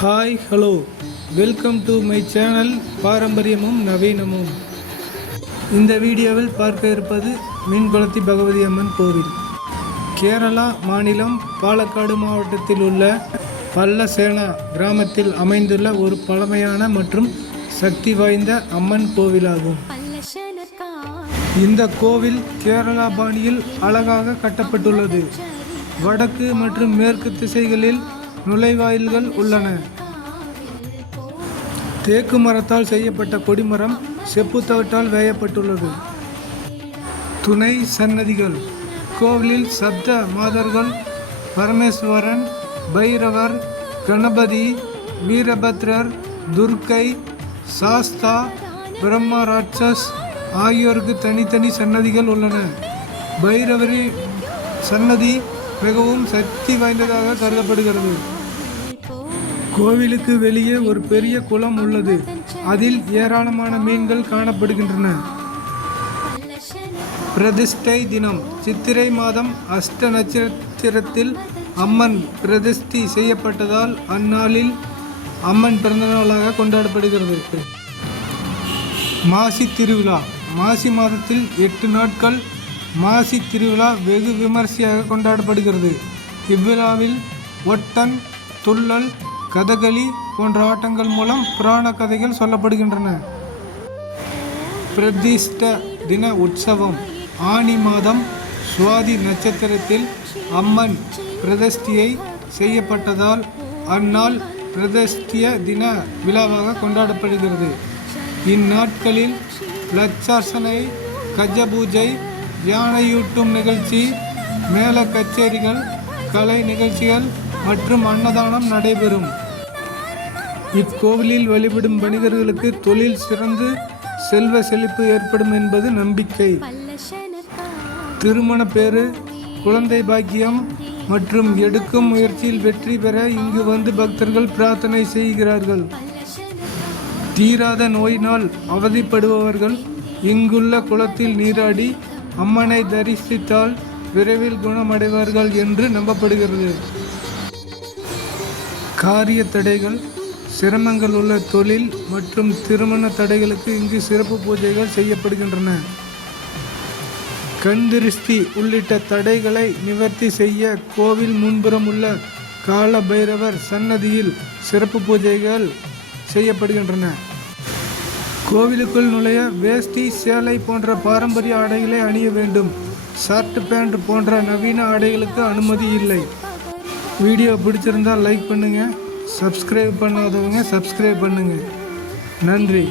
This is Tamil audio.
Hi hello welcome to my channel பாரம்பரியமும் நவீனமும் இந்த வீடியோவில் பார்க்க இருப்பது மீன்குளத்தி பகவதி அம்மன் கோவில். கேரளா மாநிலம் பாலக்காடு மாவட்டத்தில் உள்ள பல்லசேனா கிராமத்தில் அமைந்துள்ள ஒரு பழமையான மற்றும் சக்தி வாய்ந்த அம்மன் கோவிலாகும். இந்த கோவில் கேரளா பாணியில் அழகாக கட்டப்பட்டுள்ளது. வடக்கு மற்றும் மேற்கு திசைகளில் நுழைவாயில்கள் உள்ளன. தேக்கு மரத்தால் செய்யப்பட்ட கொடிமரம் செப்பு வேயப்பட்டுள்ளது. துணை சன்னதிகள். கோவிலில் சப்த மாதர்கள் பரமேஸ்வரன் பைரவர் கணபதி வீரபத்ரர் துர்க்கை சாஸ்தா பிரம்மா ராட்சஸ் ஆகியோருக்கு தனித்தனி சன்னதிகள் உள்ளன. பைரவரி சன்னதி மிகவும் சக்தி வாய்ந்ததாக கருதப்படுகிறது. கோவிலுக்கு வெளியே ஒரு பெரிய குளம் உள்ளது. அதில் ஏராளமான மீன்கள் காணப்படுகின்றன. பிரதிஷ்டை தினம் சித்திரை மாதம் அஷ்ட நட்சத்திரத்தில் அம்மன் பிரதிஷ்டி செய்யப்பட்டதால் அந்நாளில் அம்மன் பிறந்தநாளாக கொண்டாடப்படுகிறது. மாசி திருவிழா மாசி மாதத்தில் எட்டு நாட்கள் மாசி திருவிழா வெகு விமர்சையாக கொண்டாடப்படுகிறது. இவ்விழாவில் ஒட்டன் துள்ளல் கதகளி போன்ற ஆட்டங்கள் மூலம் புராண கதைகள் சொல்லப்படுகின்றன. பிரதிஷ்ட தின உற்சவம் ஆனி மாதம் சுவாதி நட்சத்திரத்தில் அம்மன் பிரதிஷ்டியை செய்யப்பட்டதால் அந்நாள் பிரதிஷ்டிய தின விழாவாக கொண்டாடப்படுகிறது. இந்நாட்களில் லட்சாசனை கஜ பூஜை யானையூட்டும் நிகழ்ச்சி மேல கச்சேரிகள் கலை நிகழ்ச்சிகள் மற்றும் அன்னதானம் நடைபெறும். இக்கோவிலில் வழிபடும் வணிகர்களுக்கு தொழில் சிறந்து செல்வ செழிப்பு ஏற்படும் என்பது நம்பிக்கை. திருமண பேறு குழந்தை பாக்கியம் மற்றும் எடுக்கும் முயற்சியில் வெற்றி பெற இங்கு வந்து பக்தர்கள் பிரார்த்தனை செய்கிறார்கள். தீராத நோயினால் அவதிப்படுபவர்கள் இங்குள்ள குளத்தில் நீராடி அம்மனை தரிசித்தால் விரைவில் குணமடைவார்கள் என்று நம்பப்படுகிறது. காரிய தடைகள் சிரமங்கள் உள்ள தொழில் மற்றும் திருமண தடைகளுக்கு இங்கு சிறப்பு பூஜைகள் செய்யப்படுகின்றன. கண் திருஷ்டி உள்ளிட்ட தடைகளை நிவர்த்தி செய்ய கோவில் முன்புறம் உள்ள கால பைரவர் சன்னதியில் சிறப்பு பூஜைகள் செய்யப்படுகின்றன. கோவிலுக்குள் நுழைய வேஷ்டி சேலை போன்ற பாரம்பரிய ஆடைகளை அணிய வேண்டும். ஷர்ட் பேண்ட் போன்ற நவீன ஆடைகளுக்கு அனுமதி இல்லை. வீடியோ பிடிச்சிருந்தா லைக் பண்ணுங்கள் சப்ஸ்கிரைப் பண்ணாதவங்க சப்ஸ்கிரைப் பண்ணுங்கள் நன்றி.